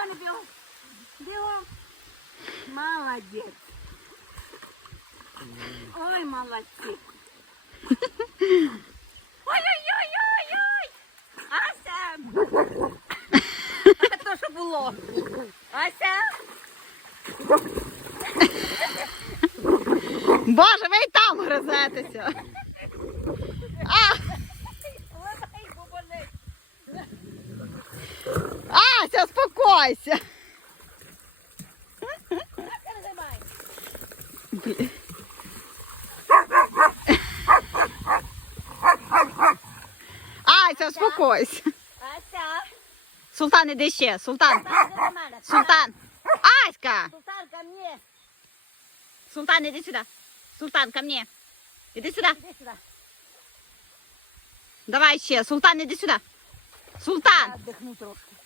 мене бігом. Бігом. Молодець. Ой, молодці. Ой-ой-ой-ой-ой. Ася. То, що було. Ася. Боже, ви й там гризетеся. Ася, спокойся. Блін. Ася, успокойся. Ася. Султан, іди ще. Султан. Султан. Аська. Султан, ко мне. Султан, іди сюди. Султан, ко мне. Іди сюди. Іди сюди. Давай ще. Султан, іди сюди. Султан. Отдихну трошки.